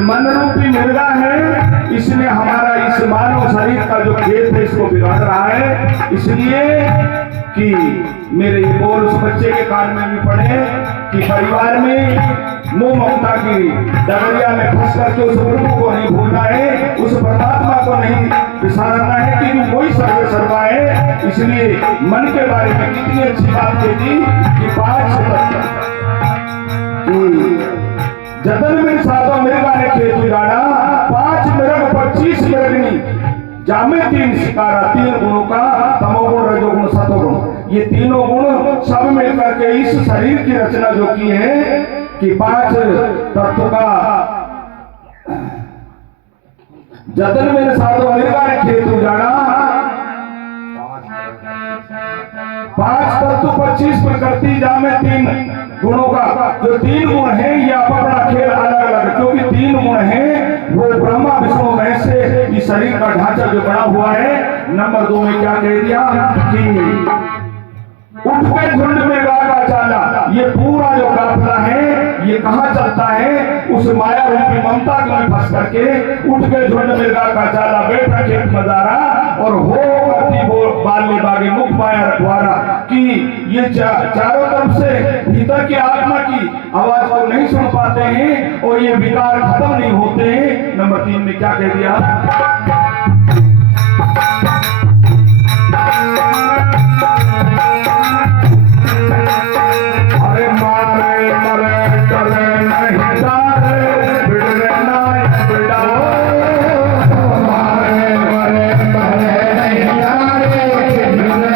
मन रूपी मिर्गा है, इसलिए हमारा इस मानव शरीर का जो खेत है इसको बिगाड़ रहा है। इसलिए कि मेरे ये बोल उस बच्चे के कान में भी पड़े कि परिवार में मोह ममता की डगरिया में फंस करके उस प्रभु को नहीं भूलना है, उस परमात्मा को नहीं विसारना है कि कोई सर्व सर्वा है। इसलिए मन के बारे में कितनी अच्छी बात कही थी कि 5 जतन में सातों मृगा ने खेत उजाड़ा, 5 मृग 25 मृगनी जामे 3 शिकारा। 3 गुणों का तमोगुण रजोगुण सतोगुण, ये तीनों गुण सब मिलकर के इस शरीर की रचना जो की है कि 5 तत्व का जतन में सातों मृगा ने खेत उजाड़ा, 5 तत्व 25 प्रकृति जामे 3 गुणों का। जो 3 गुण है ये अपना खेल अलग अलग, क्योंकि 3 गुण है वो ब्रह्मा विष्णु महेश से इस शरीर का ढांचा जो बना हुआ है। नंबर 2 में क्या कह दिया कि उठ के झुंड में गागा चाला, ये पूरा जो काफिला है ये कहाँ चलता है, उस माया रूपी ममता में फंस करके उठ के झुंड में गागा चाला, बैठा खेत मजारा और हो करती वो बाले बागे मुख पाया रखवारा। कि ये चारों तरफ से भीतर की आत्मा की आवाज को नहीं सुन पाते हैं और ये विकार खत्म नहीं होते हैं। नंबर 3 में क्या कह दिया, अरे मारे मरे करे नहीं डारे बिगड़े नहीं बिड़ाओ, मारे मरे करे नहीं डारे बिगड़े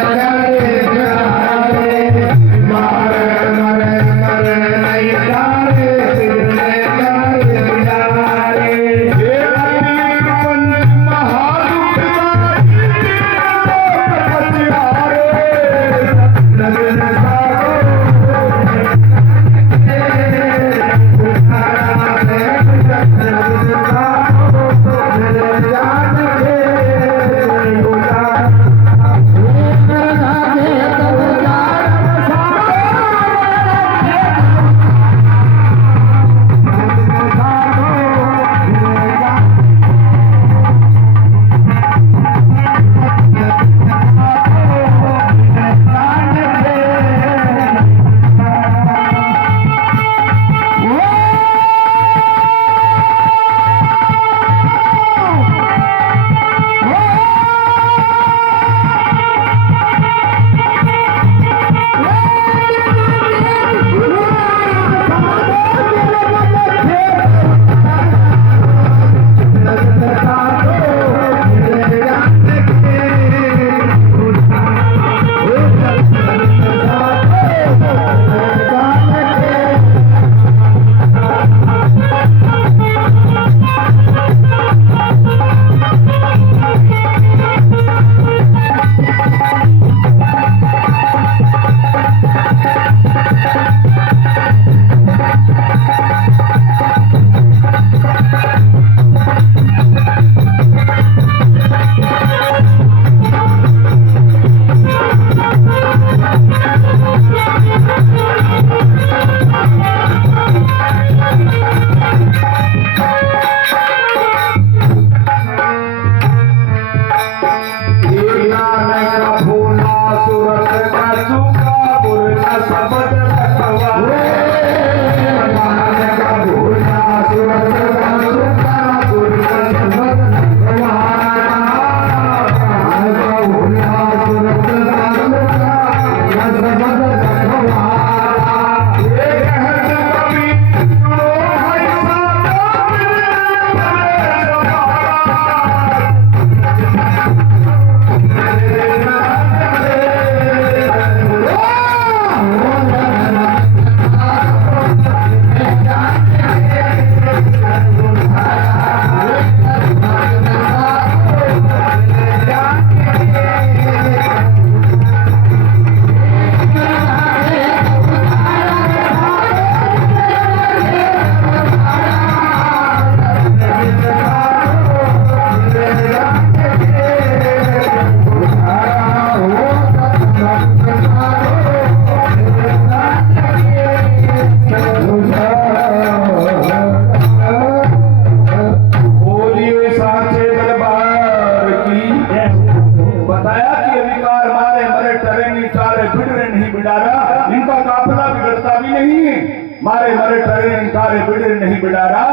बिडारा, इनका काफिला बिगड़ता भी नहीं है। मारे मरे टरे इंकारे बिडर नहीं बिडारा।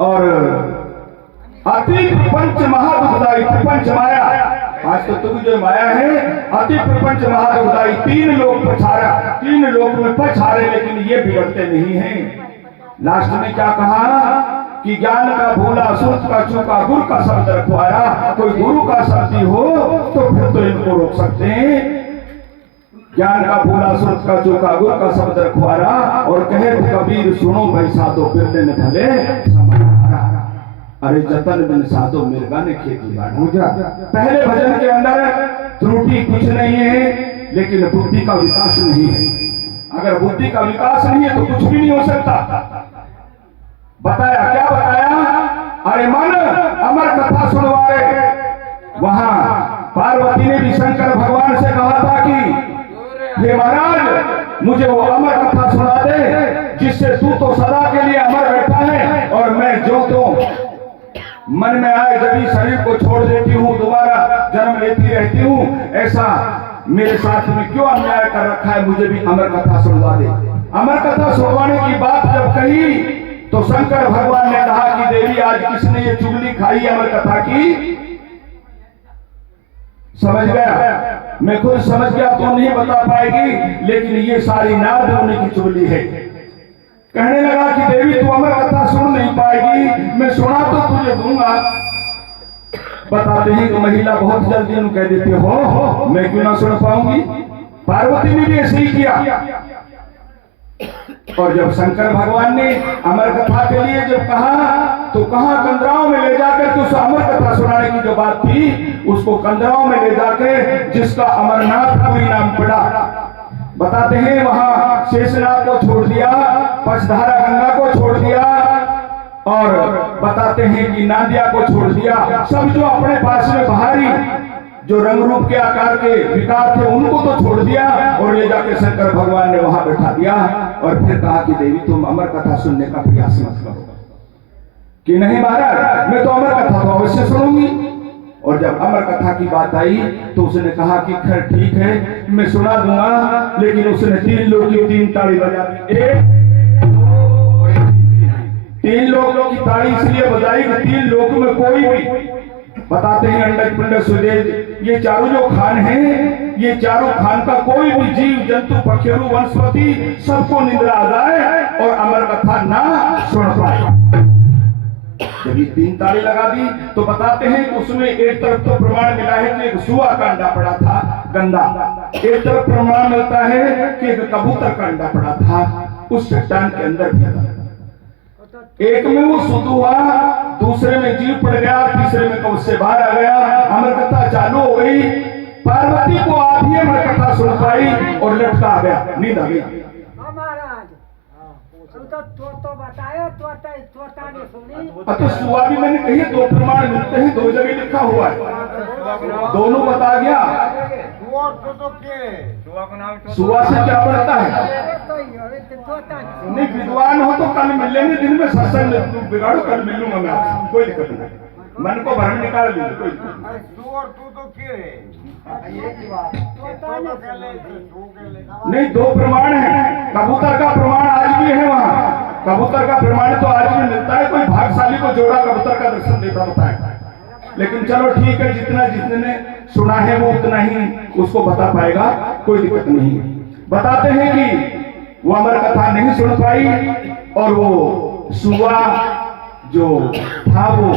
और अति प्रपंच महादुखदाई प्रपंच माया, आज तो तुम जो माया है अति प्रपंच महादुखदाई, तीन लोग पछाड़ा, तीन लोग में पछाड़े, लेकिन ये बिगड़ते नहीं हैं। लास्ट में क्या कहा कि ज्ञान का भूला सुरत का चूका गुरु का शब्द रखवाया। कोई गुरु का शब्दी हो तो फिर तो इनको रोक सकते हैं। ज्ञान का भूला सुरत का चूका गुरु का शब्द रखवाया। और कहे कबीर सुनो भाई साधो फिरने न भले समारा, अरे जतन बिन साधो मिर्गा ने खेती बाढ़। पहले भजन के अंदर त्रुटि कुछ नहीं है, लेकिन बुद्धि का विकास नहीं है। अगर बुद्धि का विकास नहीं है तो कुछ भी नहीं हो सकता। बताया क्या बताया? अरे मन अमर कथा सुनवाए। वहां पार्वती ने भी शंकर भगवान से कहा था कि हे महाराज मुझे वो अमर कथा सुना दे जिससे तू तो सदा के लिए अमर बैठा है और मैं जो तो मन में आए जब ही शरीर को छोड़ देती हूँ, दोबारा जन्म लेती रहती हूँ। ऐसा मेरे साथ में क्यों अन्याय कर रखा है? मुझे भी अमर कथा सुनवा दे। अमर कथा सुनवाने की बात जब कही तो शंकर भगवान ने कहा कि देवी आज किसने ये चुगली खाई अमर कथा की? समझ गया? मैं खुद समझ गया तो नहीं बता पाएगी, लेकिन ये सारी नाद होने की चुगली है। कहने लगा कि देवी तू अमर कथा सुन नहीं पाएगी, मैं सुना तो तुझे दूंगा। बताते हैं कि महिला बहुत जल्दी उन्हें कह देती हो मैं क्यों ना सुन पाऊंगी। पार्वती ने भी ऐसे ही किया। और जब शंकर भगवान ने अमर कथा के लिए जब कहा तो कहा कंदराओं में ले जाकर के उस अमर कथा सुनाने की जो बात थी उसको कंदराओं में ले जाके जिसका अमरनाथ का भी नाम पड़ा। बताते हैं वहां शेषनाग को छोड़ दिया, पचधारा गंगा को छोड़ दिया, और बताते हैं कि नादिया को छोड़ दिया। सब जो अपने पास में बाहरी जो रंग रूप के आकार के विकार थे उनको तो छोड़ दिया और ले जाके शंकर भगवान ने वहां बैठा दिया। और फिर कहा कि देवी तुम अमर कथा सुनने का प्रयास मत करो। कि नहीं महाराज मैं तो अमर कथा तो अवश्य सुनूंगी। और जब अमर कथा की बात आई तो उसने कहा कि खैर ठीक है मैं सुना दूंगा, लेकिन उसने 3 लोग की 3 ताड़ी बजा दी। 1 2 और 3 लोगों की ताड़ी इसलिए बजाई कि 3 लोग में कोई भी, बताते हैं अंडक पिंडक सुदेव, ये चारों जो खान हैं, ये चारों खान का कोई भी जीव जंतु पखेरु वनस्पति सबको निद्रा आ जाए और अमर कथा ना सुन पाए। जब ये 3 ताली लगा दी तो बताते हैं कि उसमें एक तरफ तो प्रमाण मिला है कि एक सुआ का अंडा पड़ा था गंदा, एक तरफ प्रमाण मिलता है कि एक कबूतर का अंडा पड़ा था उस चट्टान के अंदर भी। एक में वो शुद्ध हुआ, दूसरे में जीव पड़ गया, तीसरे में कब से बाहर आ गया। अमर कथा चालू हो गई। पार्वती को आधी अमर कथा सुन पाई और लटका आ गया, नींद आ गई। तो सुआ भी मैंने कही 2 प्रमाण मिलते हैं, 2 जगह लिखा हुआ है, दोनों बता गया। सुआ से क्या बढ़ता है? नहीं विद्वान हो तो कल मिल लेंगे, दिन में सत्संग बिगाड़ो, कल मिल लूंगा मैं आपसे, कोई दिक्कत नहीं। मन को भरम निकाल लीजिए, कोई नहीं। 2 प्रमाण है। कबूतर का प्रमाण आज भी है वहाँ, कबूतर का प्रमाण तो आज भी मिलता है। कोई भाग्यशाली को जोड़ा कबूतर का दर्शन देता बताए। लेकिन चलो ठीक है, जितने सुना है वो उतना ही उसको बता पाएगा, कोई दिक्कत नहीं। बताते हैं कि वो अमर कथा नहीं सुन पाई और वो सुआ जो था वो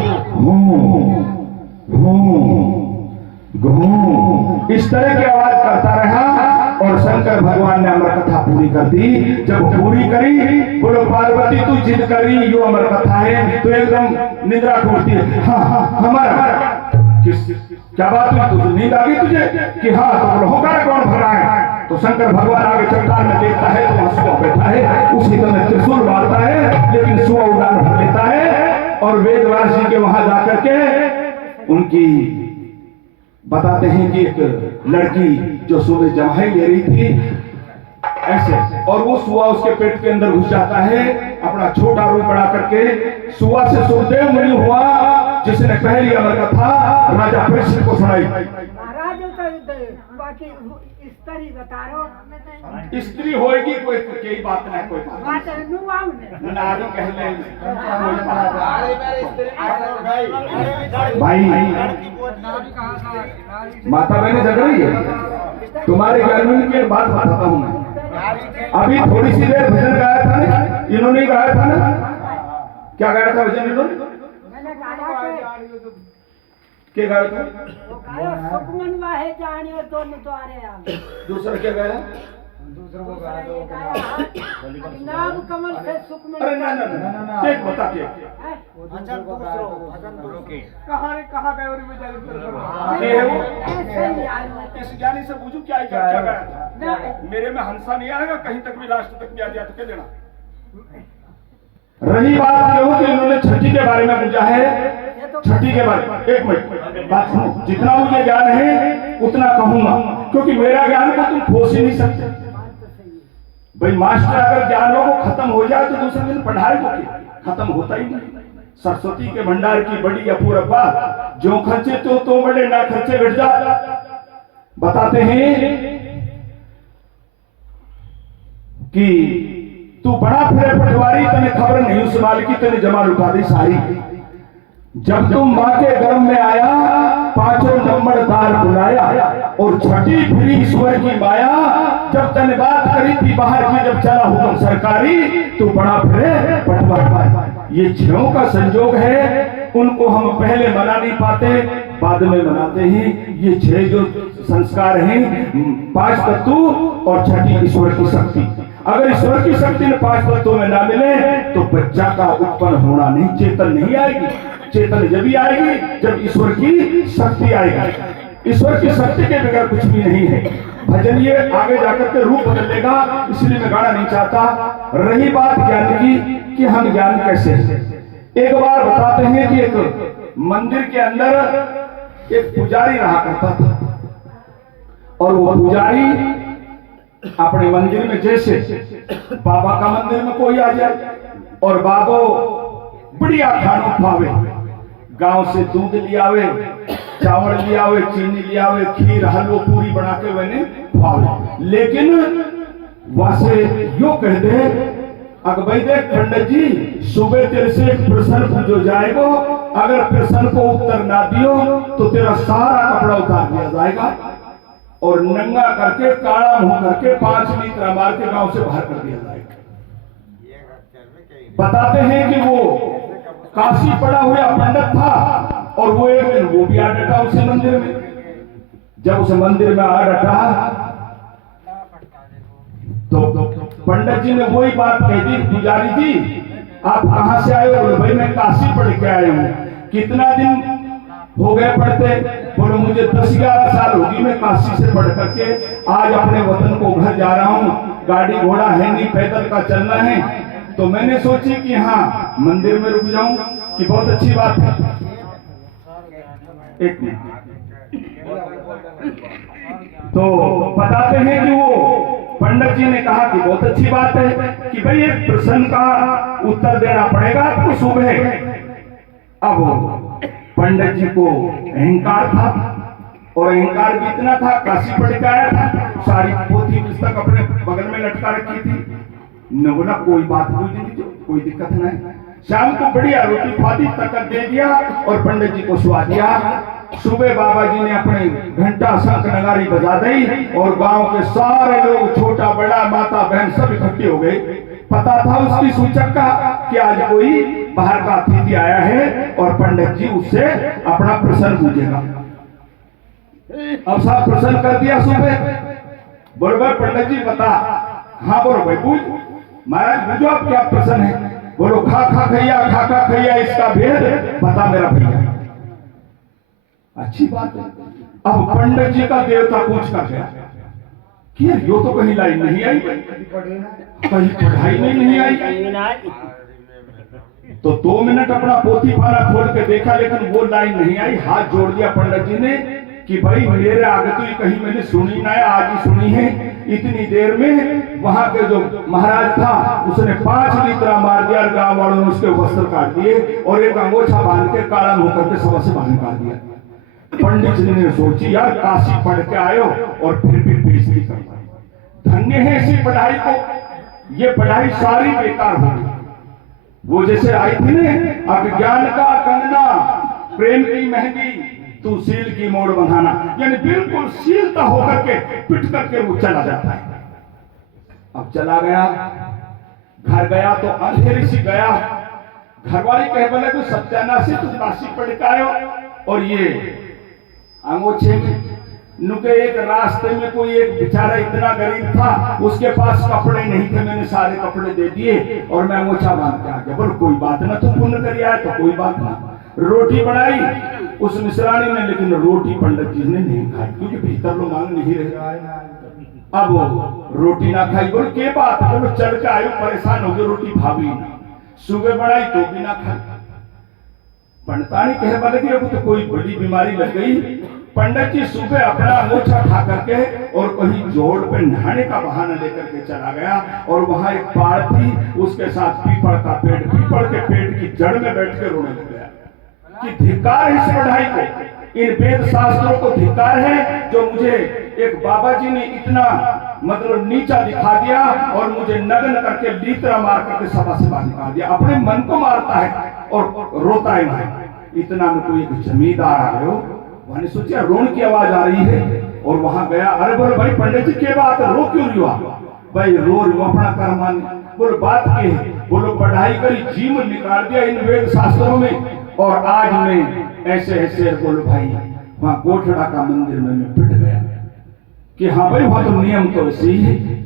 घूम इस तरह की आवाज करता रहा और शंकर भगवान ने अमर कथा पूरी कर दी। जब पूरी करी बोलो पार्वती तू जिद करी यो अमर कथा है, तो एकदम निद्रा टूटती है। हाँ हमारा क्या बात हुई, तुझे नींद आ गई तुझे? कि हाँ। तो बोलो होकर कौन भरा है? तो शंकर भगवान आगे चट्टान में देखता है तो वहां सुआ बैठा है, उसी तरह त्रिशूल मारता है, लेकिन सुआ उड़ान भर लेता है और वेदव्यास जी के वहां जाकर के उनकी बताते हैं कि एक लड़की जो सुबह जमाई ले रही थी ऐसे, और वो सुआ उसके पेट के अंदर घुस जाता है, अपना छोटा रूप बड़ा करके। सुआ से सुखदेव मुनि हुआ जिसने पहली अमर कथा राजा परीक्षित को सुनाई। बाकी स्त्री बता रहो स्त्री होएगी कोई कोई बात नहीं, कोई बात बात नु आऊ ने नारी कहले भाई माता बहने जग रही है तुम्हारे गर्मी की बात बताता हूँ मैं। अभी थोड़ी सी देर भजन गाया था ना, इन्होंने गाया था ना, क्या गाया था भजन इन्होंने? मैंने गाया क्या गाया था? वो गाया सुकमन वाहे जाने दोनों द्वारे आ। दूसरा क्या गाया? दूसरा वो गाया नाम कमल से सुकमन। अरे ना ना ना एक बता के भजन दूसरो कहाँ गए और ये है वो ऐसे ही आया इस ज्ञानी से पूछूं क्या गाया था? मेरे में हंसा नहीं आएगा, कहीं तक भी लास्ट तक भी आ जाए तो क्या देना? रही बात क्यों कि इन्होंने छठी के बारे में पूछा है, छठी के बारे में एक मिनट बात सुनो, जितना मुझे ज्ञान है उतना कहूंगा, क्योंकि मेरा ज्ञान को तुम खोज ही नहीं सकते भाई। मास्टर अगर ज्ञानों को खत्म हो जाए तो दूसरे दिन पढ़ाई को खत्म होता ही नहीं। सरस्वती के भंडार की बड़ी अपूर्व बात, जो खर्चे तो बड़े ना खर्चे घट जा। बताते हैं कि तू बड़ा फिरे पटवारी, तने खबर नहीं उस माल की, तने जमा लुटा दी सारी। जब तुम माँ के गर्भ में आया, पांचों नंबरदार बुलाया, और छठी फिरी ईश्वर की माया। जब तने बात करी थी बाहर की, जब चला हुक्म सरकारी, तू बड़ा फिरे पटवारी। ये छयों का संयोग है, उनको हम पहले मना नहीं पाते, बाद में मनाते हैं। ये छह जो संस्कार हैं, 5 तत्व और छठी ईश्वर की शक्ति। अगर ईश्वर की शक्ति ने 5 तत्वों में ना मिले तो बच्चा का उत्पन्न होना नहीं, चेतन नहीं आएगी। चेतन जब ही आएगी जब ईश्वर की शक्ति आएगी। ईश्वर की शक्ति के बगैर कुछ भी नहीं है। भजन ये आगे जाकर के रूप बदल लेगा, इसलिए मैं गाना नहीं चाहता। रही बात ज्ञान की कि हम ज्ञान कैसे, एक बार बताते हैं कि एक मंदिर के अंदर एक पुजारी रहा करता था, और वो पुजारी अपने मंदिर में, जैसे बाबा का मंदिर में कोई आ जाए और बाबो बढ़िया खाना खावे, गांव से दूध लिया आवे, चावल लिया आवे, चीनी लिया आवे, खीर हलवा पूरी बना के मैंने खावे। लेकिन वहां से यो कह दे, अगर भाई देख पंडित जी, सुबह तेरे से एक प्रश्न पूछो जाएगा, अगर प्रश्न को उत्तर ना दियो तो तेरा सारा कपड़ा उतार दिया जाएगा और नंगा करके काला मुंह करके 5 लीटर मार के गांव से बाहर कर दिया जाएगा। बताते हैं कि वो काशी पड़ा हुआ पंडित था, और वो एक दिन वो भी आ डटा उसे मंदिर में। जब उसे मंदिर में आ डटा तो पंडित जी ने वही बात कह दी, पुजारी जी आप कहां से आए हो? भाई मैं काशी पढ़ के आया हूँ। कितना दिन हो गए पढ़ते? बोलो मुझे 10-11 साल होगी, मैं काशी से पढ़ करके आज अपने वतन को घर जा रहा हूँ। गाड़ी घोड़ा है नहीं, पैदल का चलना है। तो मैंने सोची कि हाँ मंदिर में रुक जाऊं, कि बहुत अच्छी बात है। एक मिनट, तो बताते हैं कि वो पंडित जी ने कहा कि बहुत अच्छी बात है कि भाई एक प्रश्न का उत्तर देना पड़ेगा आपको सुबह। अब पंडित जी को अहंकार था, और अहंकार भी इतना था, काशी पढ़ के आया था, सारी पोथी पुस्तक अपने बगल में लटका रखी थी। न बोला कोई बात नहीं, कोई दिक्कत नहीं। शाम को बढ़िया रोटी खादी, तकत दे दिया और पंडित जी को सुला दिया। सुबह बाबा जी ने अपने घंटा शंख नगारी बजा दी, और गांव के सारे लोग, छोटा बड़ा माता बहन सब इकट्ठे हो गए। पता था उसकी सूचक का कि आज कोई बाहर का अतिथि आया है और पंडित जी उससे अपना प्रश्न पूछेगा। अब साहब प्रश्न कर दिया सुबह। बोलो भाई पंडित जी बता। हाँ बोलो भाई पूछ। महाराज पूछो आप क्या प्रश्न है? बोलो खा खा खैया इसका भेद बता मेरा भैया। अच्छी बात है। अब पंडित जी का देवता पूछ कर गया कि यो तो कहीं लाइन नहीं आई, कहीं पढ़ाई में नहीं आई। तो 2 मिनट अपना पोथी पारा खोल के देखा, लेकिन वो लाइन नहीं आई। हाथ जोड़ दिया पंडित जी ने कि भाई मेरे आगे तो ये कहीं मैंने सुनी ना है, आज ही सुनी है। इतनी देर में वहां के जो महाराज था उसने 5 लीटर मार दिया, गांव वालों ने उसके वस्त्र काट दिए और एक अंगोछा बांध के काला मुंह करके सभा से बाहर निकाल दिया। पंडित जी ने सोची यार काशी पढ़ के आयो और फिर भी बेइज्जती कर पाए। धन्य है इसी पढ़ाई को, ये पढ़ाई सारी बेकार हो गई। वो जैसे आई थी ना, अज्ञान का कंगना प्रेम की मेहंदी तू सील की मोड़ बंधाना, यानी बिल्कुल सीलता होकर के पिट करके वो चला जाता है। अब चला गया, घर गया तो अंधेरी सी गया। घरवाली कहे बोले तू सत्यानाशी तू काशी पढ़ के आयो, और ये अंगोछे में नुके एक रास्ते में कोई एक बेचारा इतना गरीब था, उसके पास कपड़े नहीं थे, मैंने सारे कपड़े दे दिए और मैं अंगोछा बांध के आ गया। बोल कोई बात ना, तू पुण्य कर आया तो कोई बात ना। रोटी बनाई उस मिश्रानी ने, लेकिन रोटी पंडित जी ने नहीं खाई क्योंकि भीतर लोग मांग नहीं रहे। अब रोटी ना खाई, बोल के बात, बोलो चल के आयो परेशान हो गए, रोटी भाभी ना। सुबह बनाई तो भी ना खाई। पंडितानी कहे वाले कि अब तो कोई बड़ी बीमारी लग गई। पंडित जी सुबह अपना अंगूठा खा करके और कहीं जोड़ पे नहाने का बहाना लेकर के चला गया, और वहां एक पाड़ थी, उसके साथ पीपल का पेड़, पीपल के पेड़ की जड़ में बैठ के रोने लग गया कि धिक्कार इस पढ़ाई को, इन वेद शास्त्रों को धिक्कार है जो मुझे एक बाबा जी ने इतना मतलब नीचा दिखा दिया और मुझे नग्न करके लीतरा मार करके सभा से बाहर निकाल दिया। अपने मन को मारता है और रोता है वहां। इतना में कोई एक जमींदार आ गए, मैंने सोचा रोन की आवाज आ रही है और वहां गया। अरे बोलो भाई पंडित जी क्या बात है, रो क्यों रही हो? भाई रो रही अपना कर्मान। बोलो बात के है? बोलो पढ़ाई करी, जीवन निकाल दिया इन वेद शास्त्रों में, और आज मैं ऐसे ऐसे। बोलो भाई वहां कोठड़ा का मंदिर में मैं पिट गया कि हाँ भाई वहां तो नियम तो ऐसे ही है।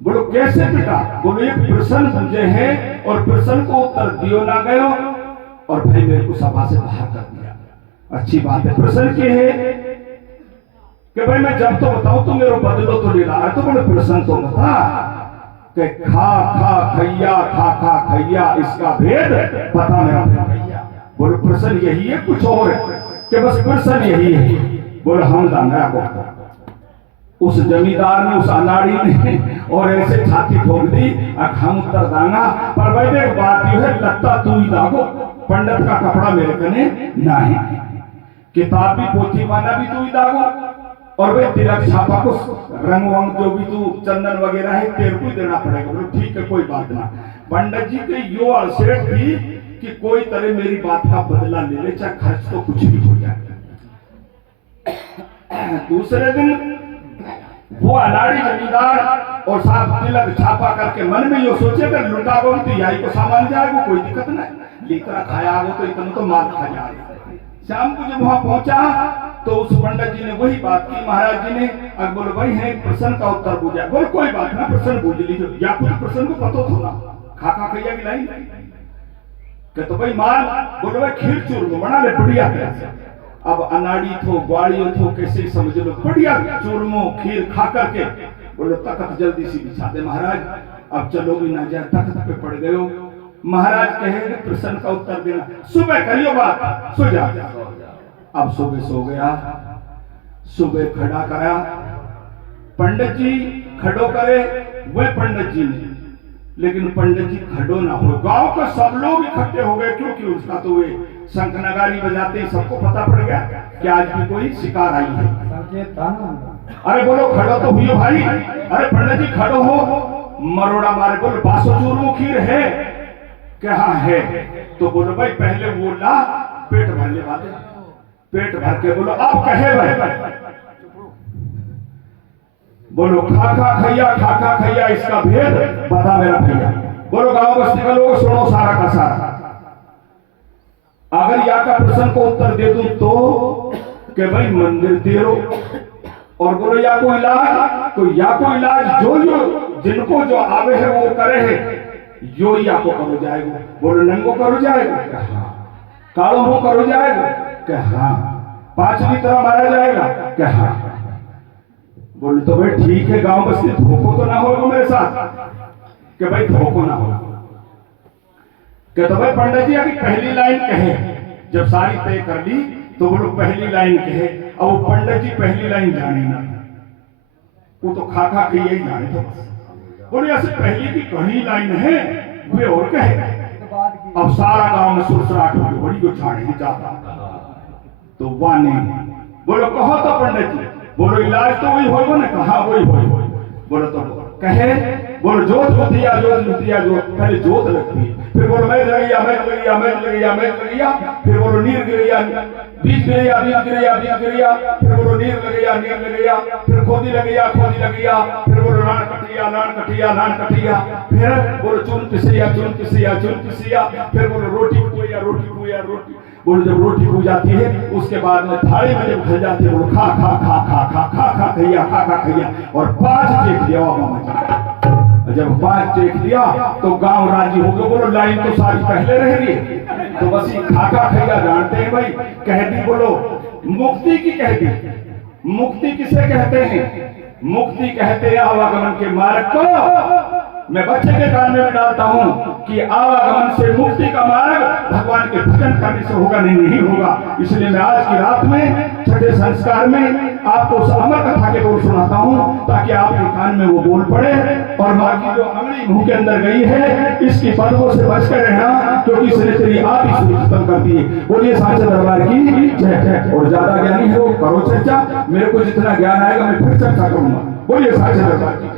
बोलो कैसे पिटा? बोलो एक प्रश्न मुझे है और प्रश्न को उत्तर दियो ना गयो, और भाई मेरे को सभा से बाहर कर दिया। अच्छी बात है, प्रश्न के है कि भाई मैं जब तो बताऊं तो मेरे बदलो तो ले रहा। तो बोले प्रश्न तो बता कि खा खा खैया, खा खा खैया, इसका भेद बता मेरा भैया। बोलो प्रश्न यही है, कुछ और है कि बस प्रश्न यही है? बोले हम दांगा को। उस जमींदार ने, उस अनाड़ी ने और ऐसे छाती ठोक दी, हम उत्तर दांगा। पर भाई एक बात यू है, लगता तू ही दागो, पंडित का कपड़ा मेरे कने नहीं, किताब भी पोथी माना भी तू ही दागो, और भाई तिलक छापा को रंग वंग जो भी तू चंदन वगैरह है तेरे को देना पड़ेगा। बोलो ठीक है कोई बात ना। पंडित जी के यो अलसेट थी कि कोई तरह मेरी बात का बदला ले ले, चाहे खर्च तो कुछ भी हो जाए। दूसरे दिन वो अनाड़ी जमींदार और साहब तिलक छापा करके मन में यो सोचे कि लुटाओ तो यही को सामान जाएगा, कोई दिक्कत नहीं, लीतरा खाया हो तो इतना तो माल खा जाएगा। शाम को जब वहां पहुंचा तो उस पंडित जी ने वही बात की। महाराज जी ने अब बोलो भाई है प्रश्न का उत्तर पूछा। बोलो कोई बात ना, प्रश्न पूछ लीजिए, या कुछ प्रश्न को पता तो ना, खा खा खैया की लाई तो भाई माल। बोलो भाई खीर चूरमा बना ले बढ़िया तरह से। अब अनाड़ी थो ग्वाड़ी थो कैसे समझ लो, बढ़िया चूरमो खीर खा करके बोलो तख्त जल्दी सी बिछा दे महाराज, अब चलो भी ना जाए, तख्त पे पड़ गए हो। महाराज कहे प्रश्न का उत्तर देना, सुबह करियो बात, सो जा। अब सुबह सो गया, सुबह खड़ा करा, पंडित जी खड़ो करे वह पंडित जी ने, लेकिन पंडित जी खड़ो ना हो। गांव के सब लोग इकट्ठे हो गए क्योंकि उसका तो वे शंख नगारी बजाते ही सबको पता पड़ गया कि आज भी कोई शिकार आई है। अरे बोलो खड़ो तो हुई भाई, अरे पंडित जी खड़ो हो, मरोड़ा मारे। बोलो बासो चूरमो खीर है क्या? हाँ है। तो बोलो भाई पहले वो ला, पेट भरने वाले, पेट भर के बोलो अब कहे भाई। बोलो खा खा खैया, खा खा खैया, इसका भेद बता मेरा भैया। बोलो गांव बस्ती का लोग सुनो सारा का सारा। अगर या का प्रश्न को उत्तर दे दूं तो कि भाई मंदिर तेरो, और बोलो या कोई इलाज, तो या कोई इलाज जो जो जिनको जो आवे है वो करे है, यो या को करो जाएगा। बोलो नंगो करो जाएगा क्या? हाँ। कालो मुंह करो जाएगा क्या? हाँ। पांचवी तरह मारा जाएगा क्या? हाँ। बोले तो भाई ठीक है, गांव बस्ती धोखो तो ना होगा मेरे साथ, कि भाई धोखो ना हो। कहते भाई पंडित जी अभी पहली लाइन कहे, जब सारी तय कर ली तो बोलो पहली लाइन कहे। अब वो पंडित जी पहली लाइन जाने ना, वो तो खा खा के यही जाने थे बस। बोले ऐसे पहली की कड़ी लाइन है वे और कहे। अब सारा गांव में सुरसराहट हो गई, बड़ी को छाड़े जाता तो वाने बोलो कहो तो पंडित जी, बोलो इलाज तो वही होगा ना, कहा वही हो। बोलो तो कहे, बोलो जोत होती है, जोत होती है, जो पहले जोत लगती है, फिर बोलो मैं लगैया, मैं लगैया, मैं लगैया, मैं लगैया, फिर बोलो नीर गिरैया, बीज गिरैया, बीज गिरैया, बीज गिरैया, फिर बोलो नीर लगैया, नीर लगैया, फिर खोदी लगैया, खोदी लगैया, फिर बोलो नान कटिया, नान कटिया, नान कटिया, फिर बोलो चून पिसिया, चून पिसिया, चून पिसिया, फिर बोलो रोटी पुया, रोटी पुया, रोटी। बोलो जब रोटी पूज जाती है उसके बाद में थाली में जब खा जाती है, बोलो खा खा खा खा खा खा खा खैया, खा खा खैया, और 5 टेक दिया बाबा जी। जब 5 टेक दिया तो गांव राजी हो गए। बोलो लाइन तो सारी पहले रह रही है, तो बस ये खा खा खैया जानते हैं भाई। कह दी बोलो मुक्ति की, कह दी मुक्ति किसे कहते हैं? मुक्ति कहते हैं आवागमन के मार्ग को। मैं बच्चे के कान में डालता हूं कि आवागमन से मुक्ति का मार्ग भगवान के भजन करने से होगा, नहीं होगा। इसलिए मैं आज की रात में छठे संस्कार में आपको उस अमर कथा के बोल सुनाता हूं, ताकि आपके कान में वो बोल पड़े और बाकी जो अंगड़ी मुंह के अंदर गई है इसकी पदों से बच कर रहना, क्योंकि इसने तेरी आप ही सूझ खत्म कर दी। बोलिए साचे दरबार की जय। और ज्यादा ज्ञानी है वो करो चर्चा, मेरे को जितना ज्ञान आएगा मैं फिर चर्चा करूंगा। बोलिए साचे दरबार की।